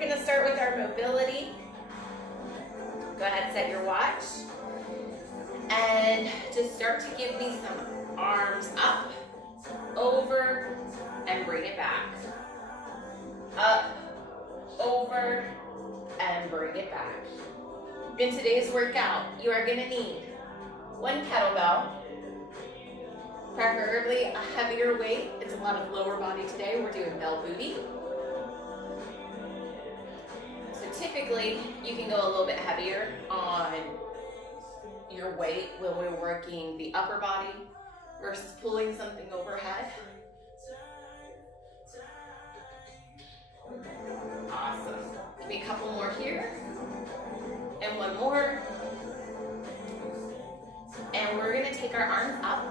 gonna start with our mobility. Go ahead and set your watch. And just start to give me some arms up, over, and bring it back. Up, over, and bring it back. In today's workout, you are gonna need one kettlebell, preferably a heavier weight. It's a lot of lower body today. We're doing bell booty. So typically, you can go a little bit heavier on your weight when we're working the upper body versus pulling something overhead. Awesome. Give me a couple more here. And one more. And we're gonna take our arms up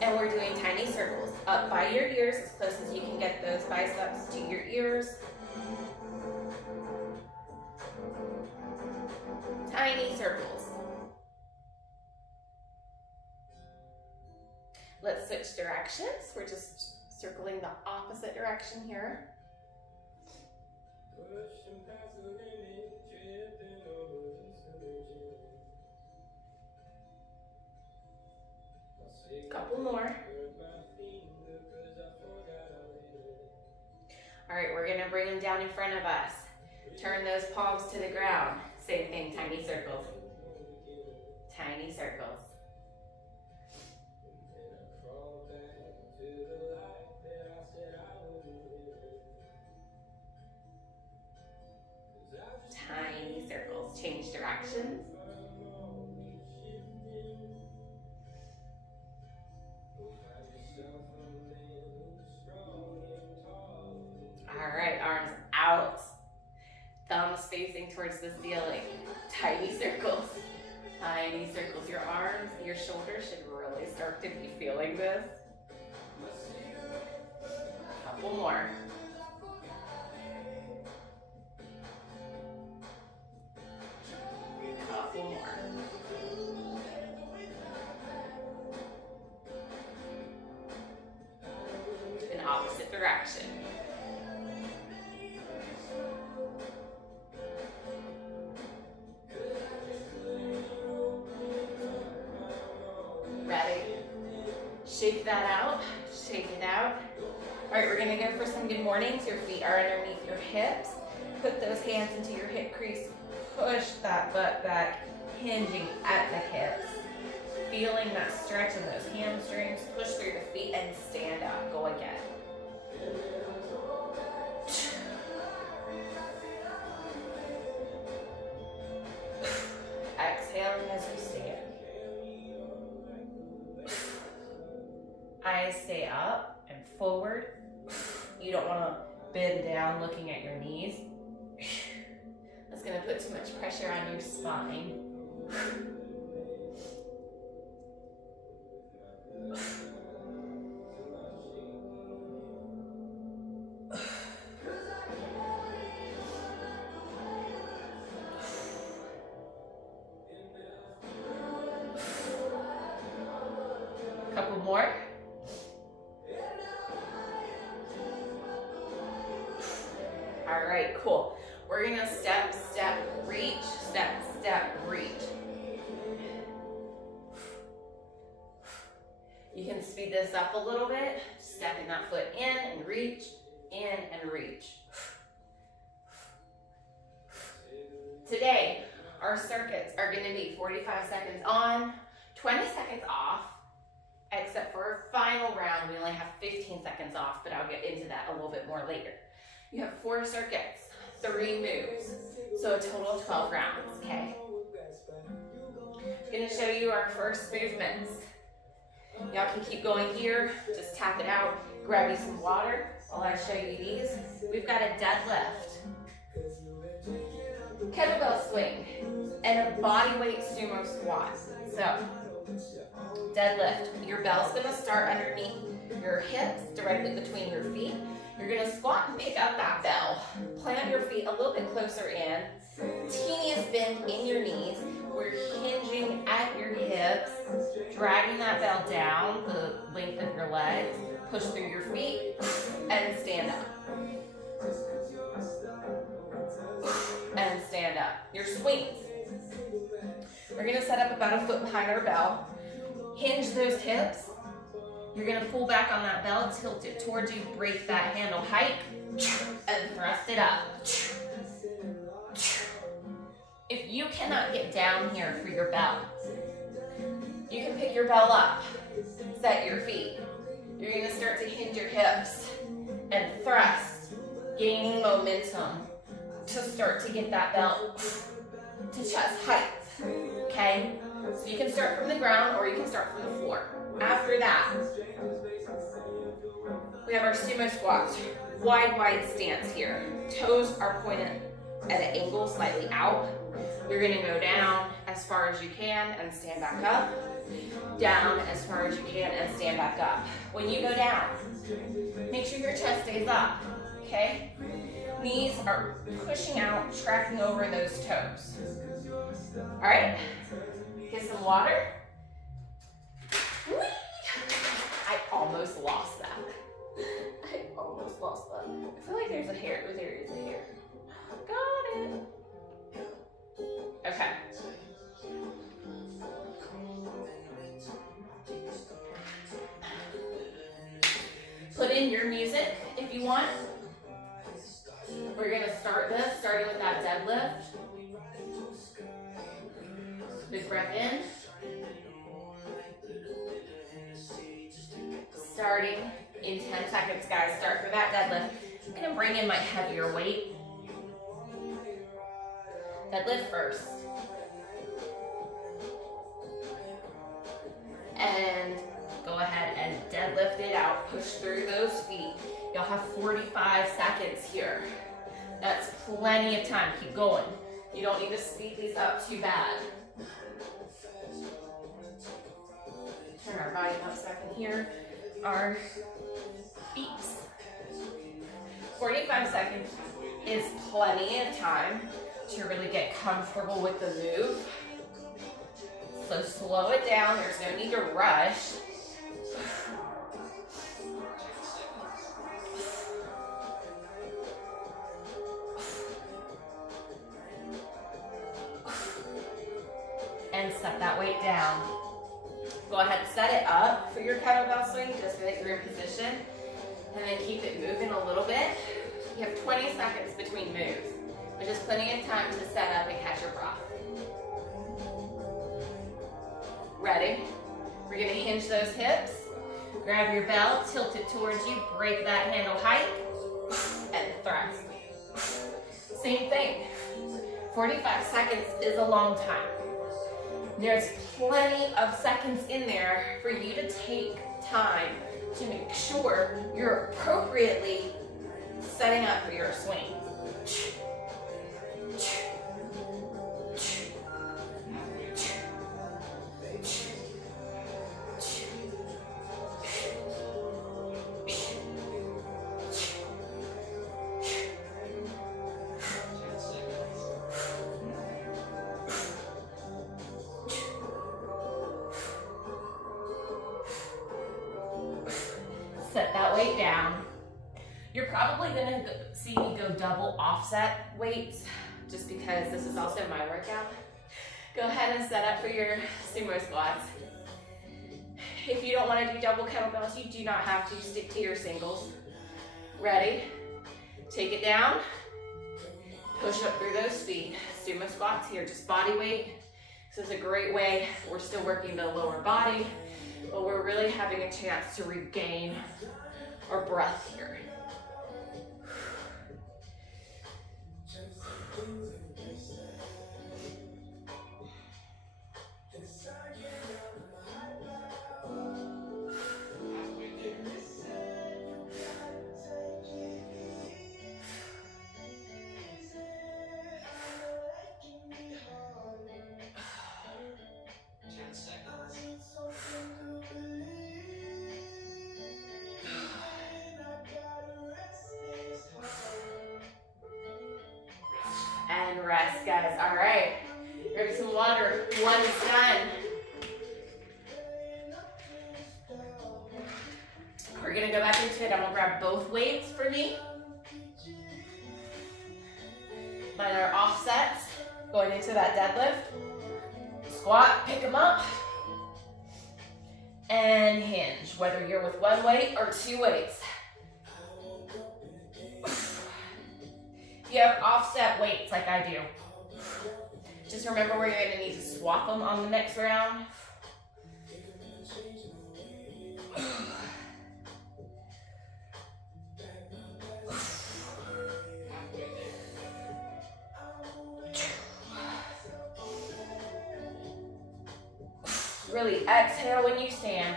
and we're doing tiny circles up by your ears as close as you can get those biceps to your ears. Tiny circles. Let's switch directions. We're just circling the opposite direction here. Couple more. All right, we're gonna bring them down in front of us. Turn those palms to the ground. Same thing, tiny circles. Tiny circles. Tiny circles. Change directions. All right, arms out. Thumbs facing towards the ceiling. Tiny circles. Tiny circles. Your arms, your shoulders should really start to be feeling this. Couple more. Couple more. In opposite direction. Ready? Shake that out. Shake it out. All right, we're gonna go for some good mornings. Your feet are underneath your hips. Put those hands into your hip crease. Push that butt back, hinging at the hips. Feeling that stretch in those hamstrings. Push through the feet and stand up. Go again. Exhaling as you stand. Eyes stay up and forward. You don't want to bend down looking at your knees. That's going to put too much pressure on your spine. Couple more. All right, cool. We're gonna step, step, reach, step, step, reach. You can speed this up a little bit, stepping that foot in and reach, in and reach. Today, our circuits are gonna be 45 seconds on, 20 seconds off, except for our final round, we only have 15 seconds off, but I'll get into that a little bit more later. You have 4 circuits, 3 moves, so a total of 12 rounds, okay? I'm gonna show you our first movements. Y'all can keep going here, just tap it out, grab you some water while I show you these. We've got a deadlift, kettlebell swing, and a bodyweight sumo squat. So, deadlift, your bell's gonna start underneath your hips, directly between your feet. You're gonna squat and pick up that bell. Plant your feet a little bit closer in. Teeniest bend in your knees. We're hinging at your hips, dragging that bell down the length of your legs. Push through your feet and stand up. up about a foot behind our bell. Hinge those hips. You're gonna pull back on that bell, tilt it towards you, break that handle, hike, and thrust it up. If you cannot get down here for your bell, you can pick your bell up, set your feet. You're gonna start to hinge your hips and thrust, gaining momentum to start to get that bell to chest height, okay? So you can start from the ground or you can start from the floor. After that, we have our sumo squats. Wide stance here. Toes are pointed at an angle slightly out. You're gonna go down as far as you can and stand back up. Down as far as you can and stand back up. When you go down, make sure your chest stays up, okay? Knees are pushing out, tracking over those toes. All right, get some water. Whee! I almost lost that. I almost lost that. I feel like there's a hair. Oh, there is a hair. Got it. Okay. Put in your music if you want. We're gonna start this, starting with that deadlift. Big breath in. Starting in 10 seconds, guys. Start for that deadlift. I'm gonna bring in my heavier weight. Deadlift first. And go ahead and deadlift it out. Push through those feet. You'll have 45 seconds here. That's plenty of time. Keep going. You don't need to speed these up too bad. Turn our volume up so I can hear our beats. 45 seconds is plenty of time to really get comfortable with the move. So slow it down. There's no need to rush. And set that weight down. Go ahead and set it up for your kettlebell swing just so that you're in position. And then keep it moving a little bit. You have 20 seconds between moves, which is plenty of time to set up and catch your breath. Ready? We're gonna hinge those hips. Grab your bell, tilt it towards you, break that handle height, and thrust. Same thing. 45 seconds is a long time. There's plenty of seconds in there for you to take time to make sure you're appropriately setting up for your swing. Set that weight down. You're probably gonna see me go double offset weights just because this is also my workout. Go ahead and set up for your sumo squats. If you don't want to do double kettlebells, you do not have to. Stick to your singles. Ready? Take it down. Push up through those feet. Sumo squats here, just body weight. This is a great way. We're still working the lower body, but we're really having a chance to regain our breath here. And rest, guys. All right. Grab some water. One is done. We're gonna go back into it. I'm gonna grab both weights for me. Mine are offsets, going into that deadlift. Squat, pick them up, and hinge, whether you're with one weight or two weights. If you have offset weights like I do, just remember where you're going to need to swap them on the next round. Really exhale when you stand.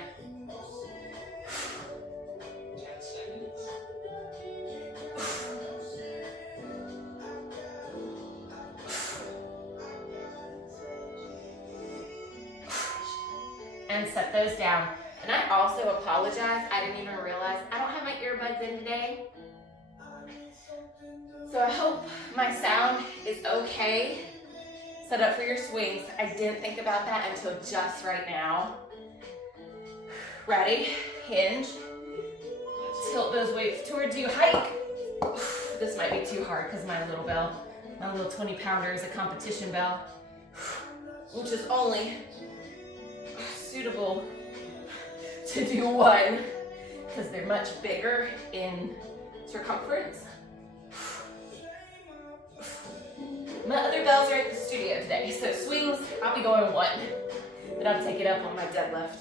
And set those down. And I also apologize, I didn't even realize I don't have my earbuds in today. So I hope my sound is okay. Set up for your swings. I didn't think about that until just right now. Ready? Hinge. Tilt those weights towards you. Hike. This might be too hard because my little bell, my little 20-pounder is a competition bell, which is only suitable to do one because they're much bigger in circumference. My other bells are at the studio today, so swings, I'll be going one. Then I'll take it up on my deadlift.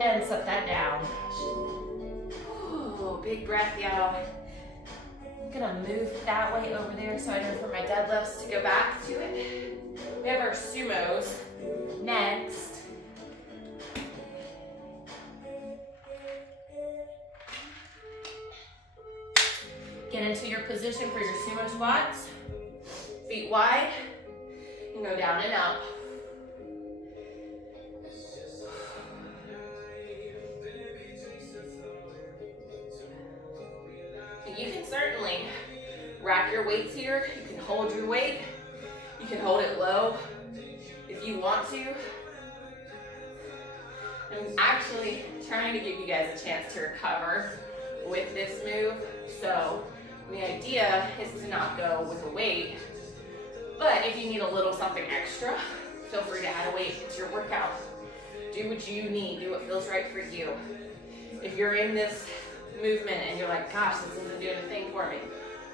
And set that down. Ooh, big breath, y'all. I'm gonna move that way over there so I know for my deadlifts to go back to it. We have our sumos next. Get into your position for your sumo squats. Feet wide, and go down and up. You can certainly rack your weights here. You can hold your weight. You can hold it low if you want to. I'm actually trying to give you guys a chance to recover with this move. So the idea is to not go with a weight, but if you need a little something extra, feel free to add a weight. It's your workout. Do what you need. Do what feels right for you. If you're in this movement and you're like, gosh, this isn't doing a thing for me,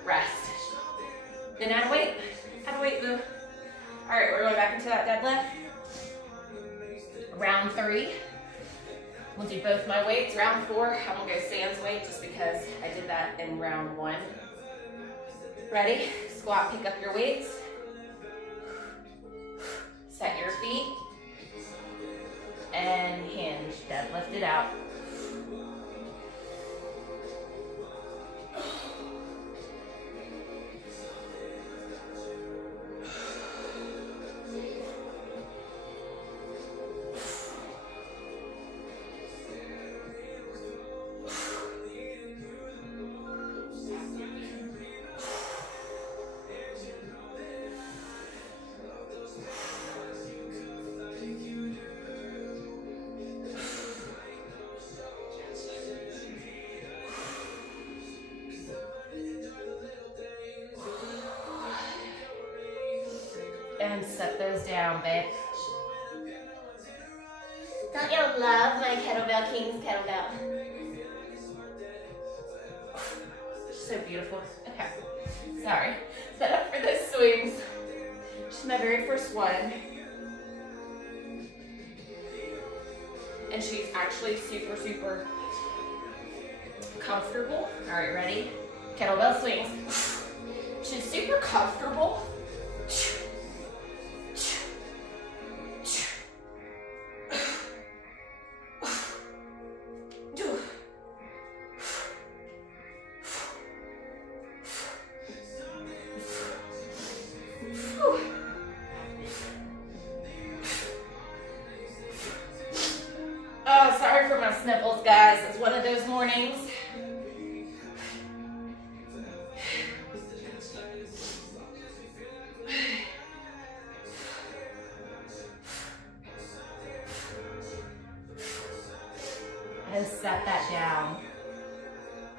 rest. Then add a weight move. All right, we're going back into that deadlift. Round 3. We'll do both my weights. Round 4, I won't go sans weight just because I did that in round 1. Ready? Squat, pick up your weights. Set your feet. And hinge, deadlift it out. And set those down, babe. Don't you love my Kettlebell King's kettlebell? So beautiful. Okay, sorry. Set up for those swings. This is my very first one. And she's actually super, super comfortable. All right, ready? Kettlebell swings. She's super comfortable. Oh, sorry for my sniffles, guys. It's one of those mornings.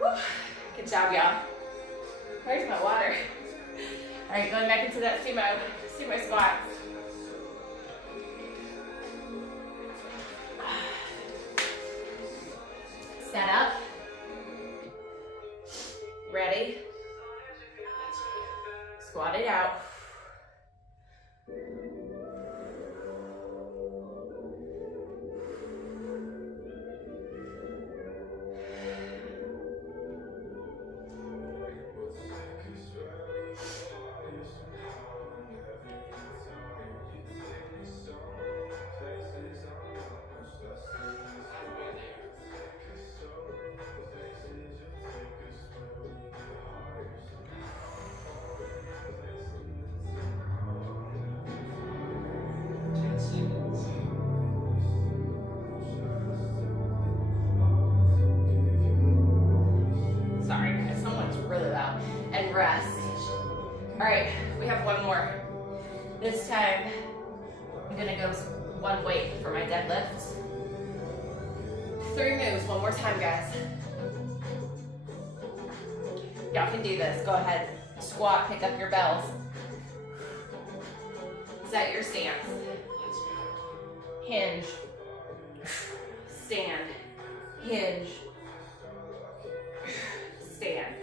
Good job, y'all. Where's my water? All right, going back into that sumo squats. Set up. Ready? Squat it out. Sorry, someone's really loud. And rest. All right, we have one more. This time, I'm gonna go one weight for my deadlift. 3 moves, one more time, guys. Y'all can do this, go ahead. Squat, pick up your bells. Set your stance. Hinge. Stand. Hinge. Stand.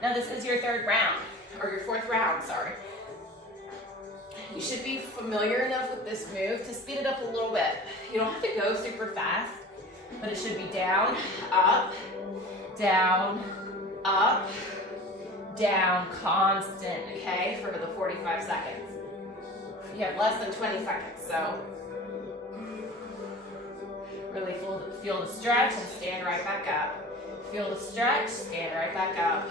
Now this is your 3rd round, or your 4th round, sorry. You should be familiar enough with this move to speed it up a little bit. You don't have to go super fast, but it should be down, up, down, up, down, constant, okay, for the 45 seconds. You have less than 20 seconds, so really feel the stretch and stand right back up. Feel the stretch, stand right back up.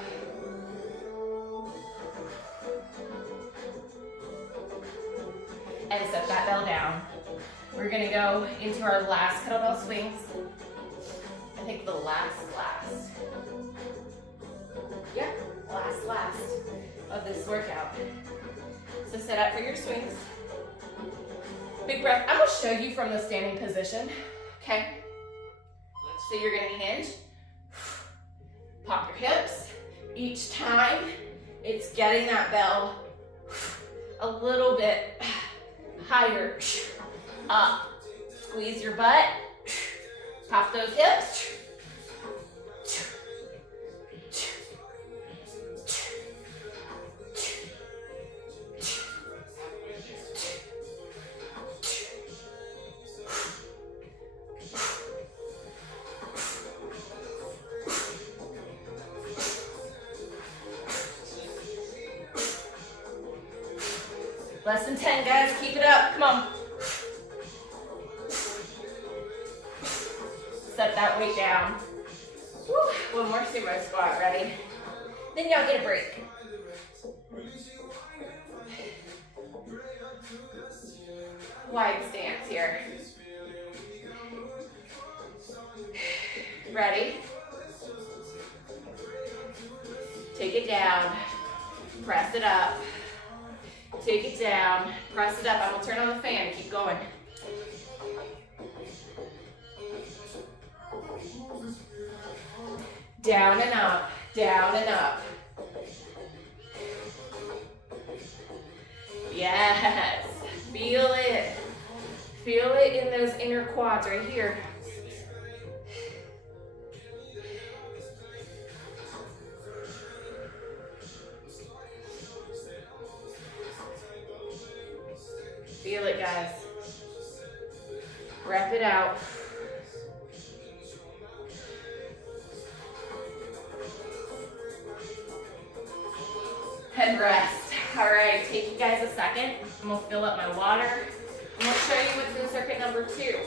And set that bell down. We're gonna go into our last kettlebell swings. I think the last. Yeah, last of this workout. So set up for your swings. Big breath. I'm gonna show you from the standing position, okay? So you're gonna hinge, pop your hips. Each time, it's getting that bell a little bit higher, up. Squeeze your butt, pop those hips. Less than 10, guys. Keep it up. Come on. Set that weight down. Woo. One more sumo squat. Ready? Then y'all get a break. Wide stance here. Ready? Take it down. Press it up. Take it down, press it up. I'm gonna turn on the fan, keep going. Down and up, down and up. Yes, feel it. Feel it in those inner quads right here. Feel it, guys. Wrap it out. And rest. All right, take you guys a second. I'm gonna fill up my water. I'm gonna show you what's in circuit number 2.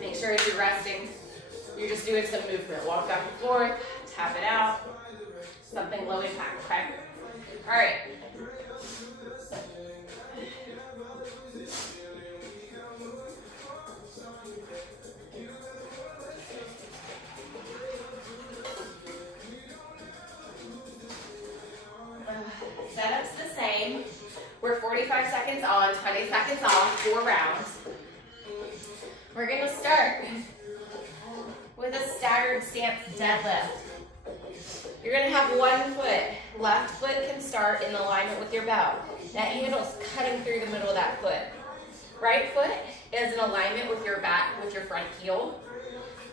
Make sure as you're resting, you're just doing some movement. Walk back and forth, tap it out. Something low impact, okay? All right. Setup's the same. We're 45 seconds on, 20 seconds off, 4 rounds. We're gonna start with a staggered stance deadlift. You're gonna have one foot. Left foot can start in alignment with your bell. That handle's cutting through the middle of that foot. Right foot is in alignment with your back, with your front heel.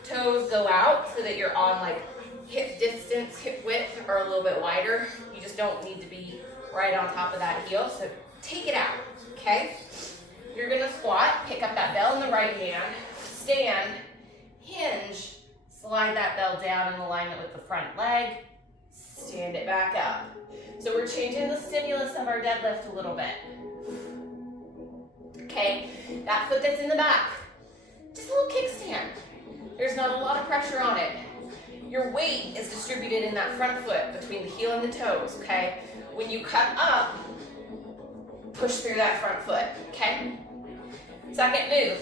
Toes go out so that you're on like hip distance, hip width, or a little bit wider. You just don't need to be right on top of that heel, so take it out, okay? You're gonna squat, pick up that bell in the right hand, stand, hinge, slide that bell down in alignment with the front leg, stand it back up. So we're changing the stimulus of our deadlift a little bit. Okay, that foot that's in the back, just a little kickstand. There's not a lot of pressure on it. Your weight is distributed in that front foot between the heel and the toes, okay? When you cut up, push through that front foot, okay? Second move,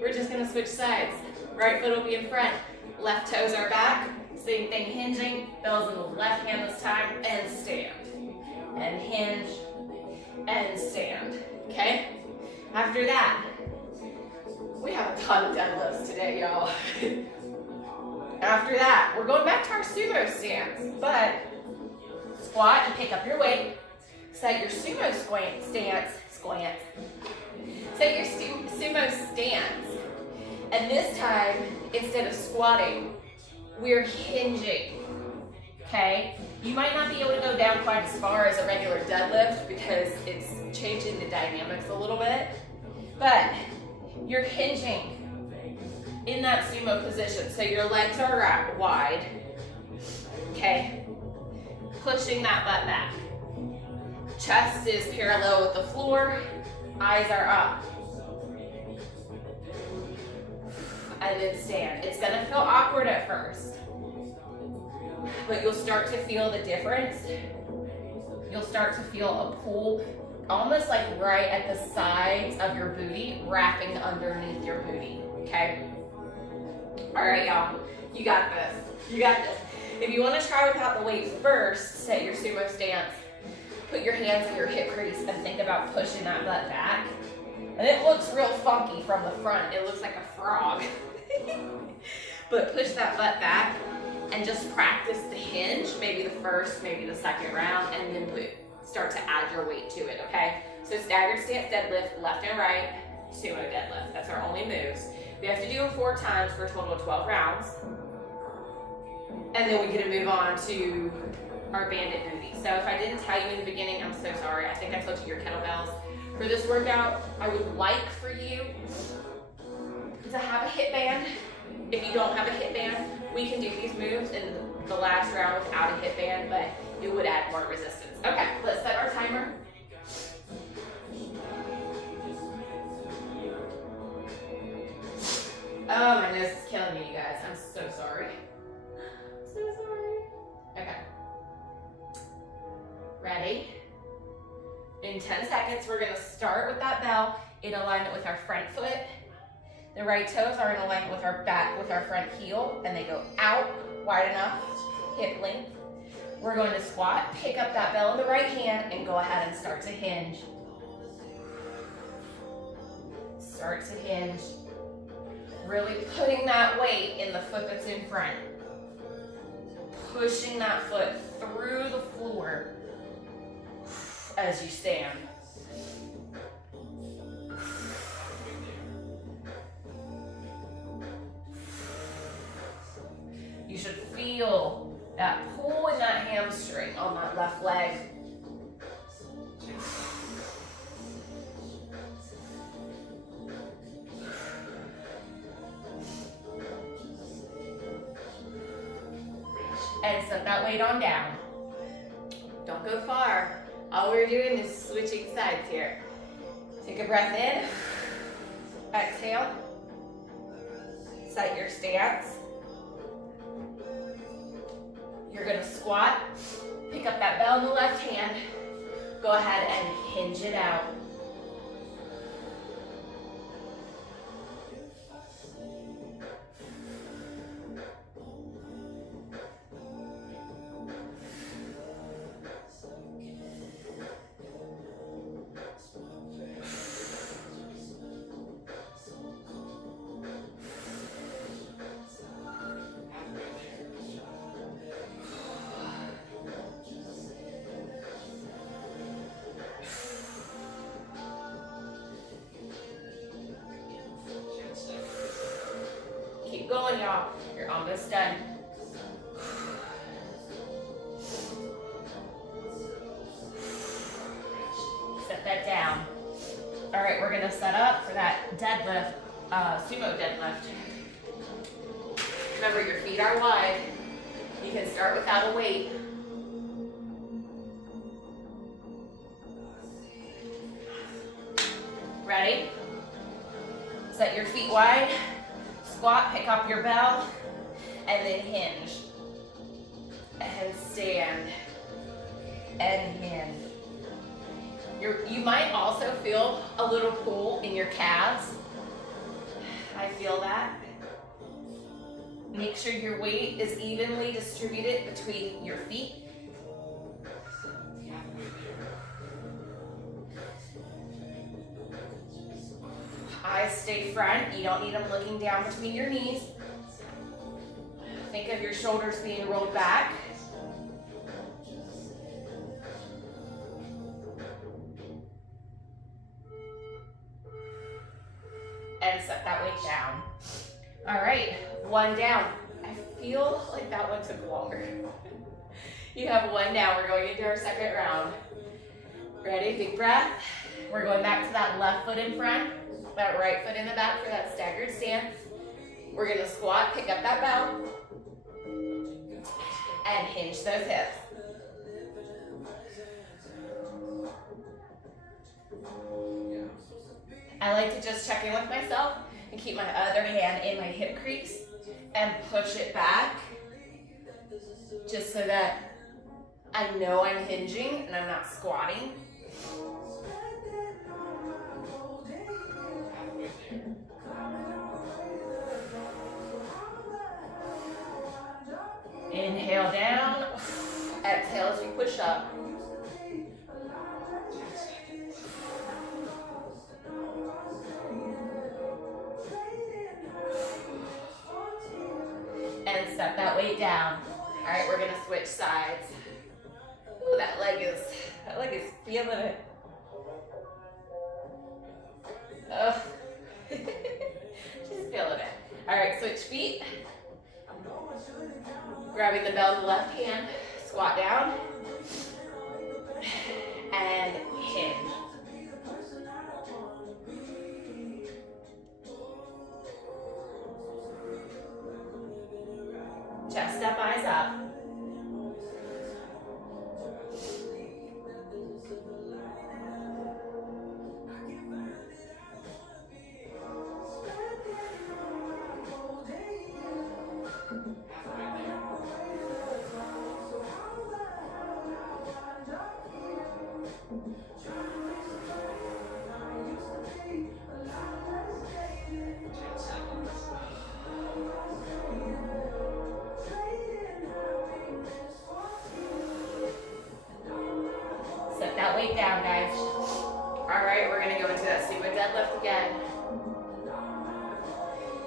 we're just gonna switch sides. Right foot will be in front, left toes are back, same thing, hinging, bells in the left hand this time, and stand. And hinge, and stand, okay? After that, we have a ton of deadlifts today, y'all. After that, we're going back to our sumo stance, but squat and pick up your weight. Set your sumo stance. Set your sumo stance. And this time, instead of squatting, we're hinging, okay? You might not be able to go down quite as far as a regular deadlift because it's changing the dynamics a little bit, but you're hinging in that sumo position. So your legs are wide, okay? Pushing that butt back. Chest is parallel with the floor, eyes are up. And then stand. It's gonna feel awkward at first, but you'll start to feel the difference. You'll start to feel a pull, almost like right at the sides of your booty, wrapping underneath your booty, okay? All right, y'all, you got this. You got this. If you wanna try without the weight first, set your sumo stance, put your hands in your hip crease and think about pushing that butt back. And it looks real funky from the front. It looks like a frog. But push that butt back and just practice the hinge, maybe the first, maybe the second round, and then start to add your weight to it, okay? So staggered stance deadlift, left and right, sumo deadlift. That's our only moves. We have to do them 4 times for a total of 12 rounds. And then we get to move on to our bandit booty. So if I didn't tell you in the beginning, I'm so sorry. I think I told you your kettlebells. For this workout, I would like for you to have a hip band. If you don't have a hip band, we can do these moves in the last round without a hip band, but it would add more resistance. Okay, let's set our timer. Oh, my nose is killing me, you guys. I'm so sorry. So sorry. Okay. Ready? In 10 seconds, we're gonna start with that bell in alignment with our front foot. The right toes are in alignment with our back, with our front heel, and they go out wide enough, hip length. We're going to squat, pick up that bell in the right hand, and go ahead and start to hinge. Start to hinge. Really putting that weight in the foot that's in front. Pushing that foot through the floor as you stand. You should feel that pull in that hamstring on that left leg. And set that weight on down. Don't go far. All we're doing is switching sides here. Take a breath in. Exhale. Set your stance. You're gonna squat. Pick up that bell in the left hand. Go ahead and hinge it out. Keep going, y'all. You're almost done. Set that down. All right, we're gonna set up for that deadlift, sumo deadlift. Remember, your feet are wide. You can start without a weight. Ready? Set your feet wide, squat, pick up your bell, and then hinge. And stand, and hinge. You might also feel a little pull in your calves. I feel that. Make sure your weight is evenly distributed between your feet. Eyes stay front. You don't need them looking down between your knees. Think of your shoulders being rolled back. And set that weight down. All right, one down. I feel like that one took longer. You have one down. We're going into our second round. Ready? Big breath. We're going back to that left foot in front, that right foot in the back for that staggered stance. We're going to squat, pick up that bell, and hinge those hips. I like to just check in with myself and keep my other hand in my hip crease and push it back just so that I know I'm hinging and I'm not squatting. Inhale down, exhale as you push up. And set that weight down. All right, we're gonna switch sides. Ooh, that leg is feeling it. Oh, she's feeling it. All right, switch feet. Grabbing the bell in the left hand, squat down, and hinge. Chest up, eyes up. Set that weight down, guys. All right, we're gonna go into that sumo deadlift again.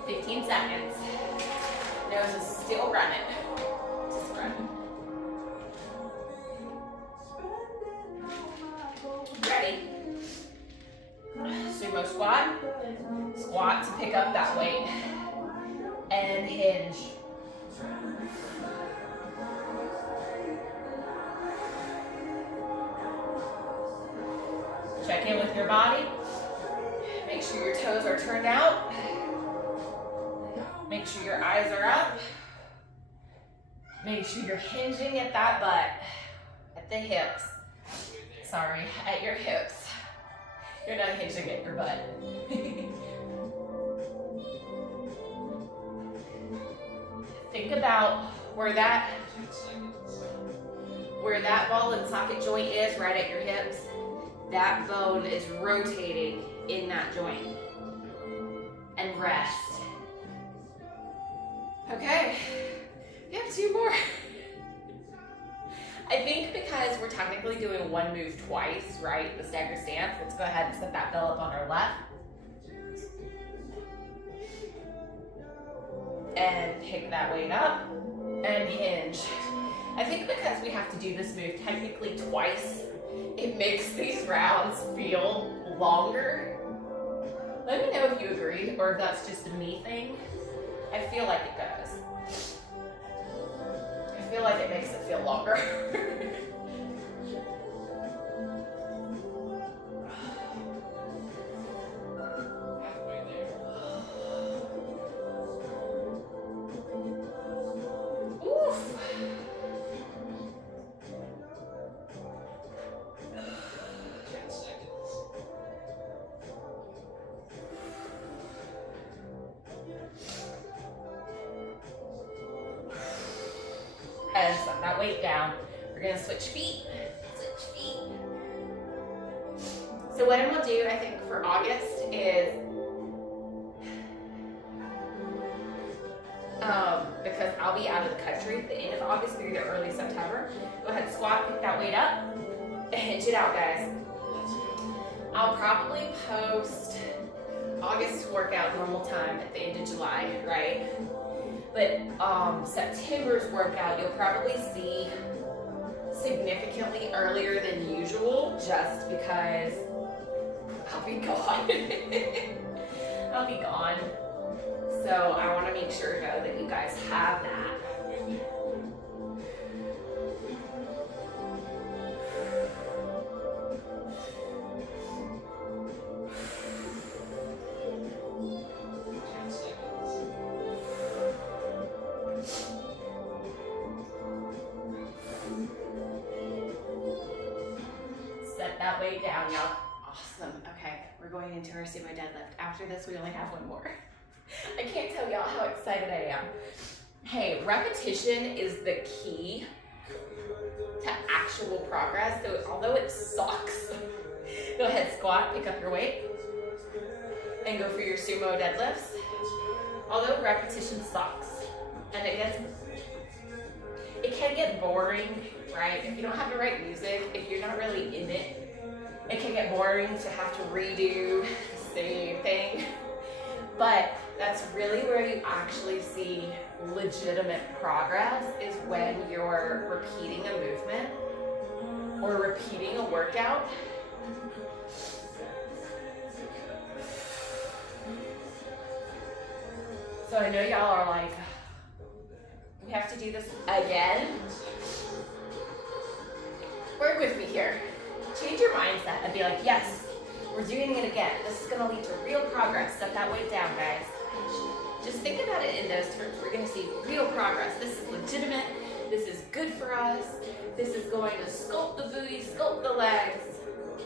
15 seconds. Nose is still running. Just running. Ready? Sumo squat. Squat to pick up that weight. And hinge. Check in with your body. Make sure your toes are turned out. Make sure your eyes are up. Make sure you're hinging at that butt, at the hips. Sorry, at your hips. You're not hinging at your butt. Think about where that ball and socket joint is, right at your hips. That bone is rotating in that joint. And rest. Okay, we have 2 more. I think because we're technically doing one move twice, right? The stagger stance. Let's go ahead and set that bell up on our left. And pick that weight up and hinge. I think because we have to do this move technically twice, it makes these rounds feel longer. Let me know if you agree or if that's just a me thing. I feel like it does. I feel like it makes it feel longer. And set that weight down. We're gonna switch feet. Switch feet. So what I'm gonna do, I think, for August is, because I'll be out of the country at the end of August through the early September, go ahead, squat, pick that weight up, and hinge it out, guys. I'll probably post August workout normal time at the end of July, right? But September's workout you'll probably see significantly earlier than usual, just because I'll be gone. I'll be gone. So I want to make sure though that you guys have that. Set that weight down, y'all. Awesome. Okay, we're going into our sumo deadlift. After this, we only have one more. I can't tell y'all how excited I am. Hey, repetition is the key to actual progress. So although it sucks, go ahead, squat, pick up your weight, and go for your sumo deadlifts. Although repetition sucks, and it can get boring, right? If you don't have the right music, if you're not really in it, it can get boring to have to redo the same thing. But that's really where you actually see legitimate progress, is when you're repeating a movement or repeating a workout. So I know y'all are like, we have to do this again. Work with me here. Change your mindset and be like, yes, we're doing it again. This is gonna lead to real progress. Set that weight down, guys. Just think about it in those terms. We're gonna see real progress. This is legitimate. This is good for us. This is going to sculpt the booty, sculpt the legs,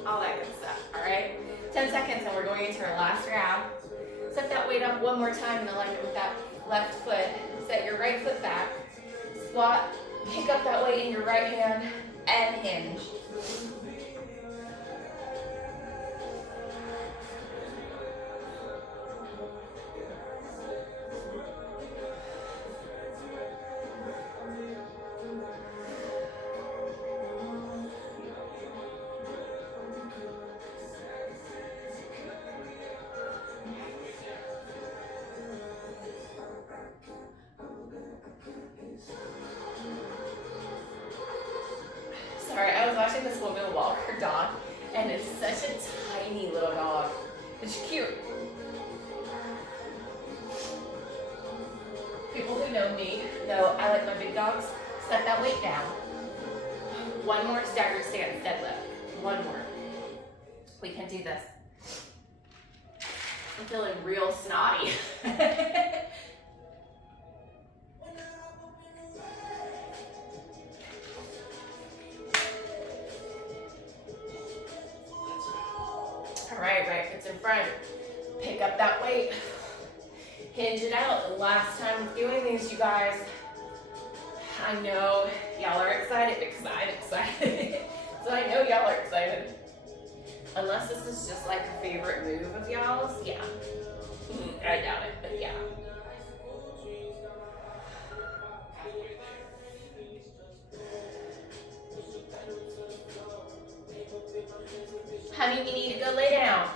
all that good stuff, all right? 10 seconds and we're going into our last round. Set that weight up one more time in alignment with that left foot. Set your right foot back. Squat, pick up that weight in your right hand, and hinge. Sorry, I was watching this woman walk her dog, and it's such a tiny little dog. It's cute. People who know me know I like my big dogs. Set that weight down. One more staggered stance deadlift. One more. We can do this. I'm feeling real snotty. All right, right foot's in front. Pick up that weight. Hinge it out. The last time doing these, you guys. I know y'all are excited because I'm excited. So I know y'all are excited. Unless this is just like a favorite move of y'all's, yeah. I doubt it, but yeah. Honey, you need to go lay down.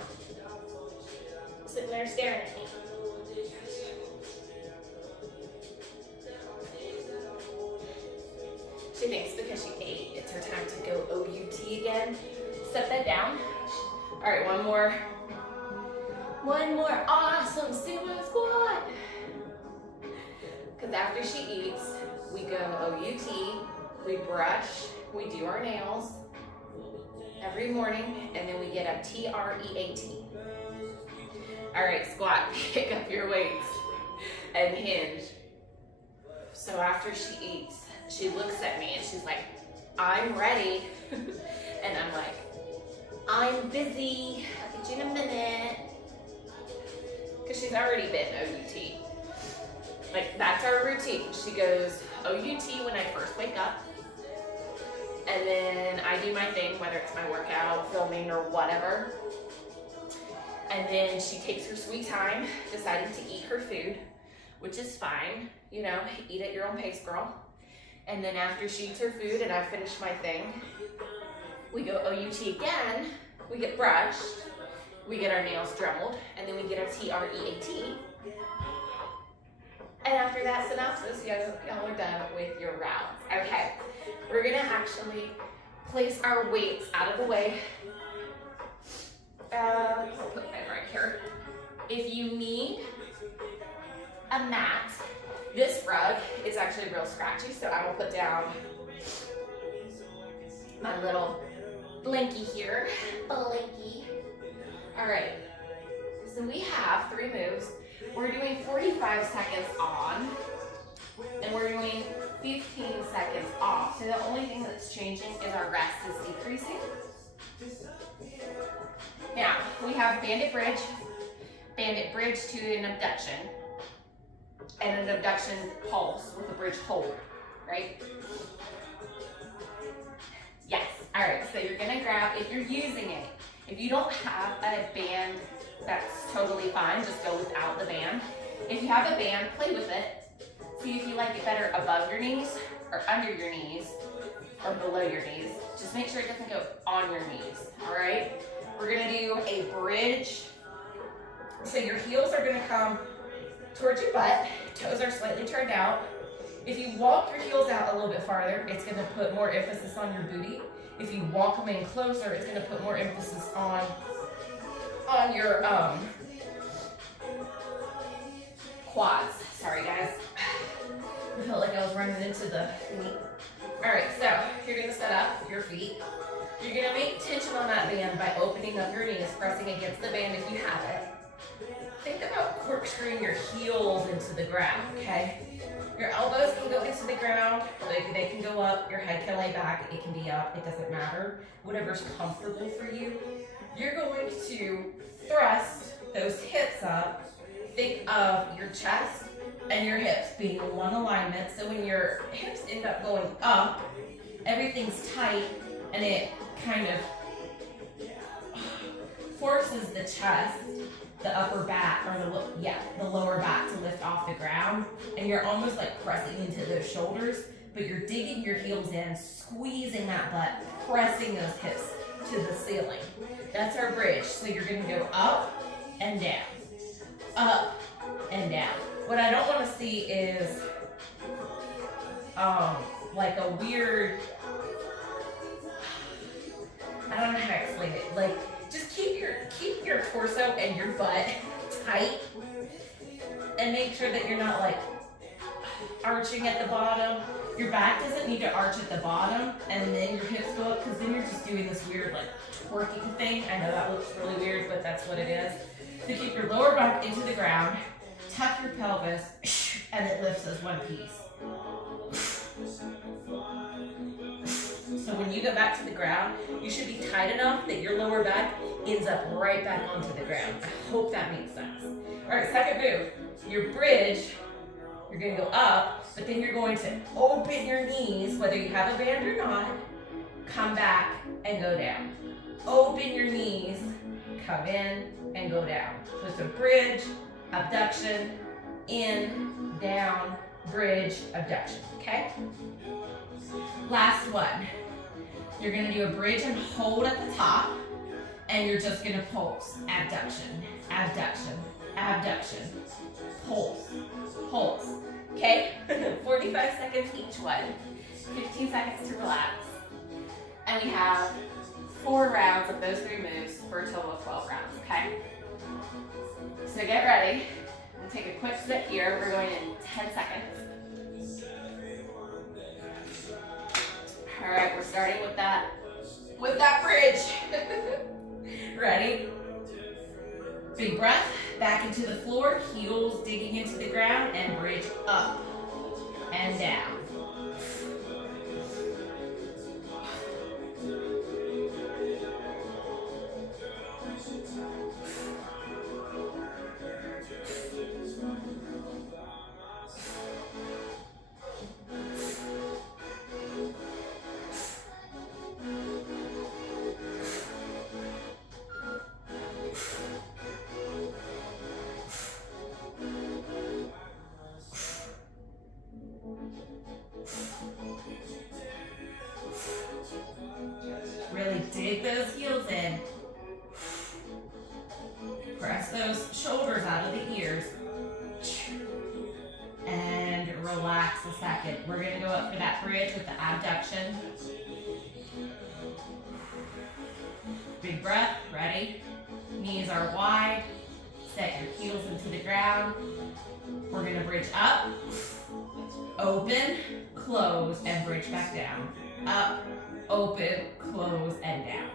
Sitting there staring at me. She thinks because she ate, it's her time to go OUT again. Set that down. All right, one more. One more awesome sumo squat. seconds after she eats, we go OUT, we brush, we do our nails every morning, and then we get a TREAT. All right, squat, pick up your weights, and hinge. So after she eats, she looks at me and she's like, I'm ready. And I'm like, I'm busy, I'll get you in a minute. Because she's already been OUT. Like, that's our routine. She goes OUT when I first wake up. And then I do my thing, whether it's my workout, filming, or whatever. And then she takes her sweet time deciding to eat her food, which is fine. You know, eat at your own pace, girl. And then after she eats her food and I finish my thing, we go OUT again, we get brushed, we get our nails dremelled, and then we get our TREAT. And after that synopsis, y'all are done with your rounds. Okay, we're gonna actually place our weights out of the way. I'll put mine right here. If you need a mat, this rug is actually real scratchy, so I will put down my little blankie here. Blankie. All right, so we have 3 moves. We're doing 45 seconds on, and we're doing 15 seconds off. So the only thing that's changing is our rest is decreasing. Now, we have bandit bridge to an abduction, and an abduction pulse with a bridge hold, right? Yes, all right, so you're gonna grab, if you're using it, if you don't have a band, that's totally fine, just go without the band. If you have a band, play with it. See if you like it better above your knees, or under your knees, or below your knees. Just make sure it doesn't go on your knees, all right? We're gonna do a bridge. So your heels are gonna come towards your butt, toes are slightly turned out. If you walk your heels out a little bit farther, it's gonna put more emphasis on your booty. If you walk them in closer, it's gonna put more emphasis on your quads. Sorry guys, I felt like I was running into the feet. All right, so you're gonna set up your feet. You're gonna make tension on that band by opening up your knees, pressing against the band if you have it. Think about corkscrewing your heels into the ground, okay? Your elbows can go into the ground, they can go up, your head can lay back, it can be up, it doesn't matter. Whatever's comfortable for you. You're going to thrust those hips up. Think of your chest and your hips being in one alignment. So when your hips end up going up, everything's tight and it kind of forces the chest, the upper back, or the lower back to lift off the ground. And you're almost like pressing into those shoulders, but you're digging your heels in, squeezing that butt, pressing those hips to the ceiling. That's our bridge. So you're gonna go up and down, up and down. What I don't wanna see is like a weird, I don't know how to explain it. Like, just keep your torso and your butt tight and make sure that you're not like arching at the bottom. Your back doesn't need to arch at the bottom and then your hips go up, because then you're just doing this weird like twerking thing. I know that looks really weird, but that's what it is. So keep your lower back into the ground, tuck your pelvis, and it lifts as one piece. So when you go back to the ground, you should be tight enough that your lower back ends up right back onto the ground. I hope that makes sense. All right, second move. Your bridge, you're gonna go up, but then you're going to open your knees, whether you have a band or not, come back and go down. Open your knees, come in and go down. So it's a bridge, abduction, in, down, bridge, abduction, okay? Last one. You're gonna do a bridge and hold at the top, and you're just gonna pulse. Abduction, abduction, abduction, pulse, pulse. Okay? 45 seconds each one. 15 seconds to relax. And we have 4 rounds of those 3 moves for a total of 12 rounds, okay? So get ready. We'll take a quick sip here. We're going in 10 seconds. All right, we're starting with that bridge. Ready? Big breath, back into the floor, heels digging into the ground, and bridge up and down. Really dig those heels in. Press those shoulders out of the ears. And relax a second. We're going to go up for that bridge with the abduction. Big breath. Ready? Knees are wide. Set your heels into the ground. We're going to bridge up, open, close, and bridge back down. Up, open, close, and down.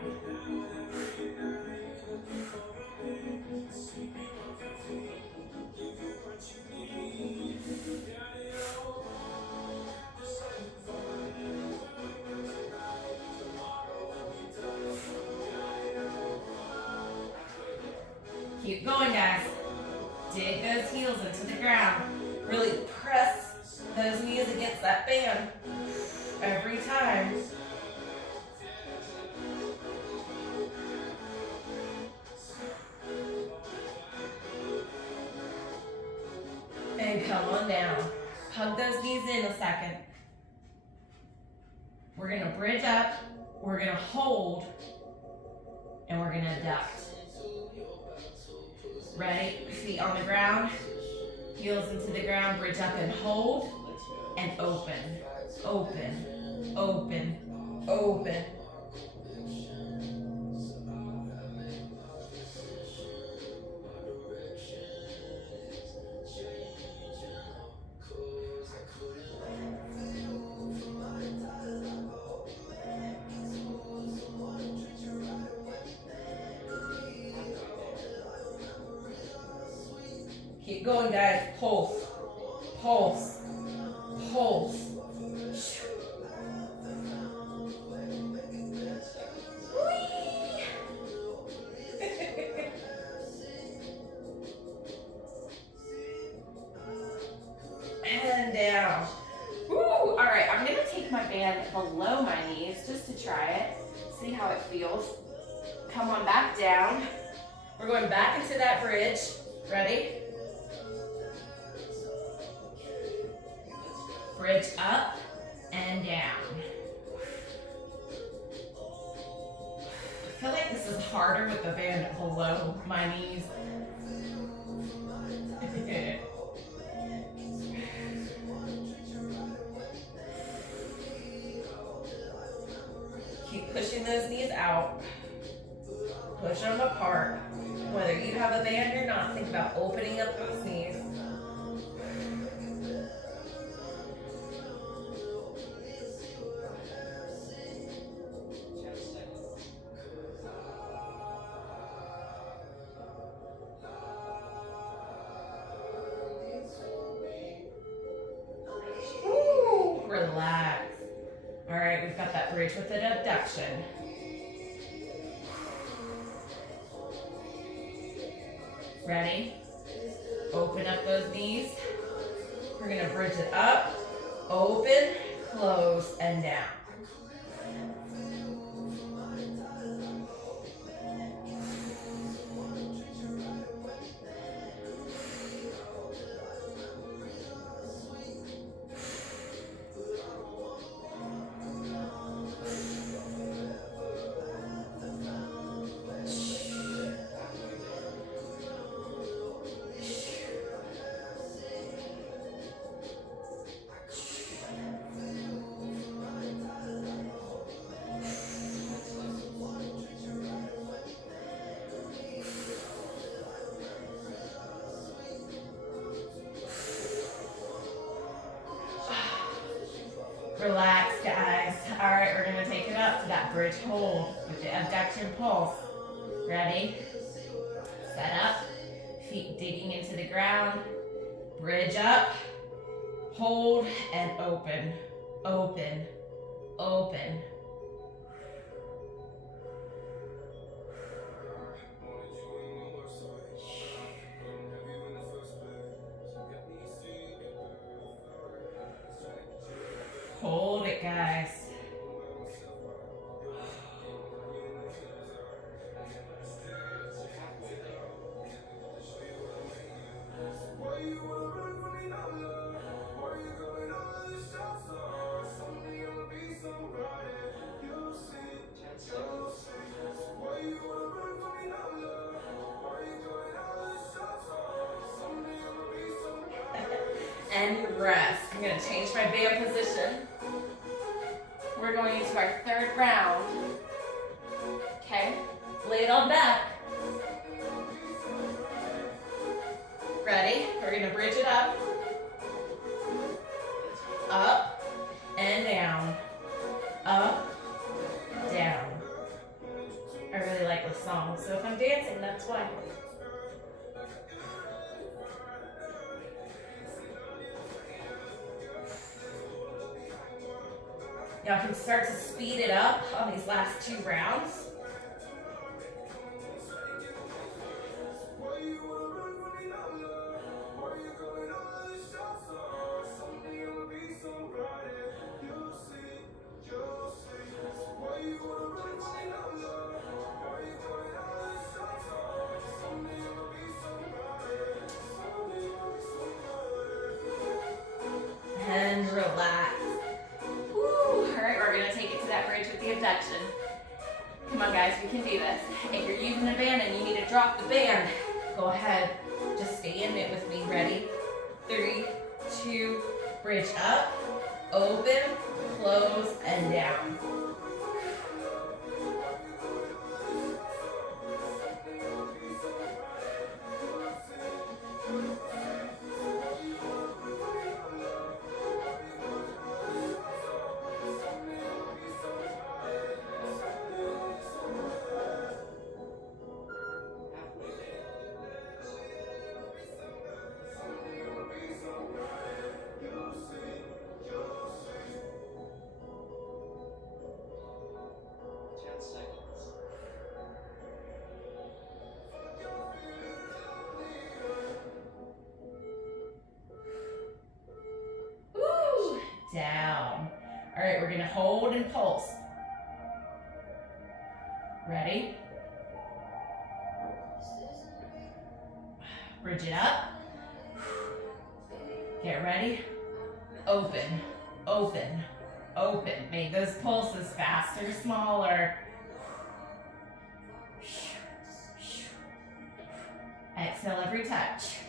Keep going, guys. Dig those heels into the ground. Really press those knees against that band every time. And come on down. Hug those knees in a second. We're going to bridge up, we're going to hold, and we're going to abduct. Ready? Feet on the ground, heels into the ground, bridge up and hold, and open, open, open, open. Keep going, guys. Pulse, pulse, pulse. And down. Woo! All right, I'm gonna take my band below my knees just to try it, see how it feels. Come on back down. We're going back into that bridge. Ready? Bridge up and down. I feel like this is harder with the band below my knees. Keep pushing those knees out. Push them apart. Whether you have a band or not, think about opening up those knees. Relax. All right, we've got that bridge with an abduction. Ready? Open up those knees. We're gonna bridge it up, open, close, and down. Relax, guys. All right, we're gonna take it up to that bridge hold with the abduction pulse. Ready? Set up. Feet digging into the ground. Bridge up. Hold and open. Open. Open. Hold it, guys. And rest. I'm going to change my band position. We're going into our third round. Okay, lay it on back. Ready? We're gonna bridge it up. Up and down. Up, down. I really like this song, so if I'm dancing, that's why. Y'all can start to speed it up on these last 2 rounds. And relax. Abduction. Come on, guys, we can do this. If you're using the band and you need to drop the band, go ahead. Just stay in it with me. Ready? 3, 2, bridge up, open, close, and down. Down. All right, we're gonna hold and pulse. Ready? Bridge it up. Get ready. Open, open, open. Make those pulses faster, smaller. Exhale every touch.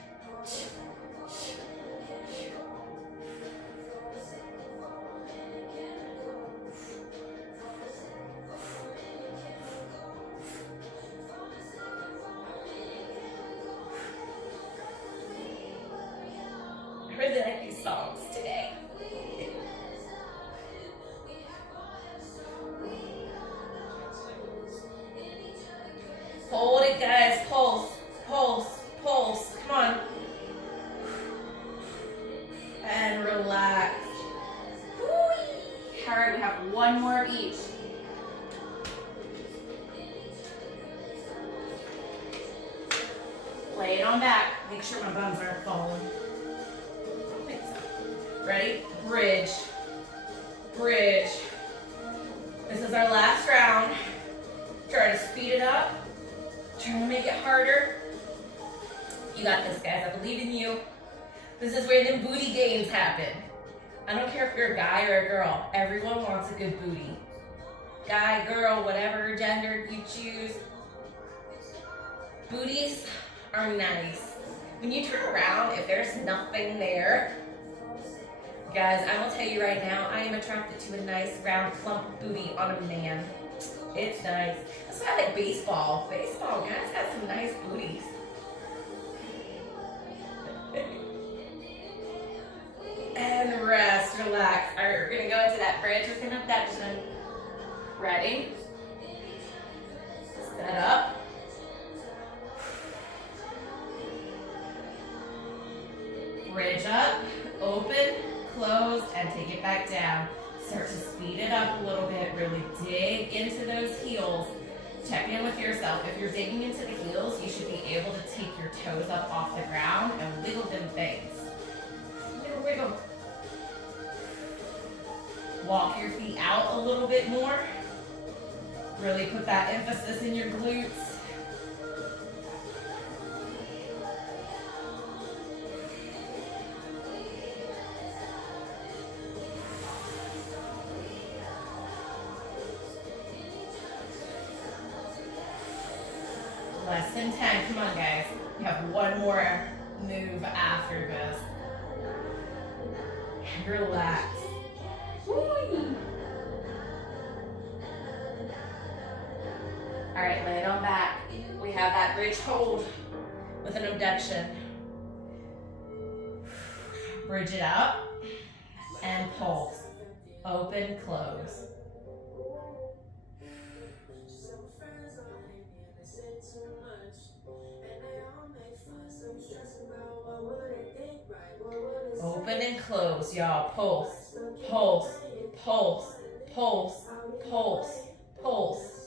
I really like these songs today. Hold it, guys. Pulse, pulse, pulse. Come on. And relax. All right, we have one more of each. Lay it on back. Make sure my buns aren't falling. Ready? Bridge. Bridge. This is our last round. Try to speed it up. Try to make it harder. You got this, guys. I believe in you. This is where the booty games happen. I don't care if you're a guy or a girl. Everyone wants a good booty. Guy, girl, whatever gender you choose. Booties are nice. When you turn around, if there's nothing there, guys, I will tell you right now, I am attracted to a nice round plump booty on a man. It's nice. That's why I like baseball. Baseball, guys, got some nice booties. And rest, relax. All right, we're gonna go into that Ready? Set up. Bridge up, open, close, and take it back down. Start to speed it up a little bit, really dig into those heels. Check in with yourself. If you're digging into the heels, you should be able to take your toes up off the ground and wiggle them things. Wiggle, wiggle. Walk your feet out a little bit more. Really put that emphasis in your glutes. Less than 10. Come on, guys. We have one more move after this. And relax. Woo. All right, lay it on back. We have that bridge hold with an abduction. Bridge it up and pulse. Open, close. Open and close, y'all. Pulse, pulse, pulse, pulse, pulse, pulse.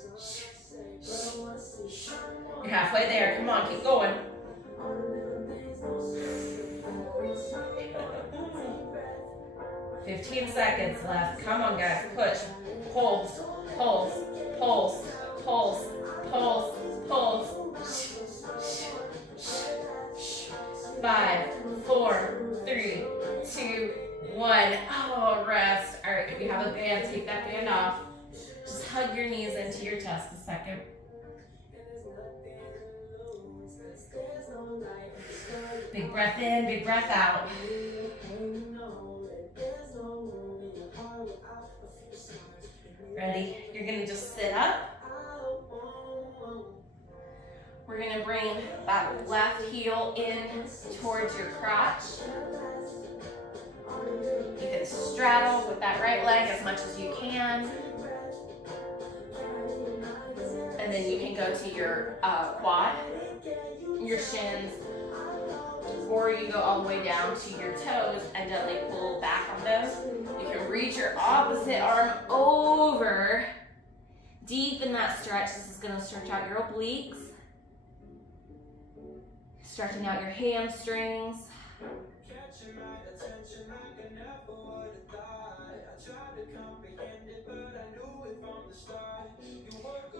You're halfway there. Come on, keep going. $15 seconds left. Come on, guys. Push. Pulse, pulse, pulse, pulse, pulse, pulse. 5, 4, 3, 2, 1. Oh, rest. All right, if you have a band, take that band off. Just hug your knees into your chest a second. Big breath in, big breath out. Ready? You're gonna just sit up. We're gonna bring that left heel in towards your crotch. You can straddle with that right leg as much as you can. And then you can go to your quad, your shins, or you go all the way down to your toes and gently pull back on those. You can reach your opposite arm over. Deepen that stretch. This is gonna stretch out your obliques. Stretching out your hamstrings.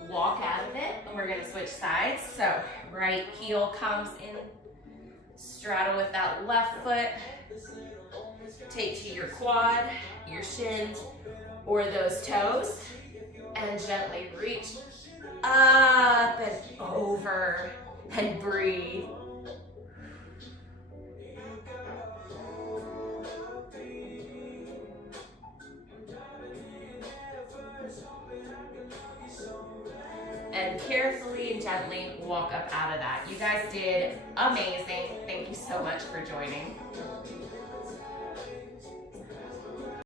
Walk out of it, and we're gonna switch sides. So right heel comes in, straddle with that left foot. Take to your quad, your shins, or those toes, and gently reach up and over, and breathe. And carefully and gently walk up out of that. You guys did amazing. Thank you so much for joining.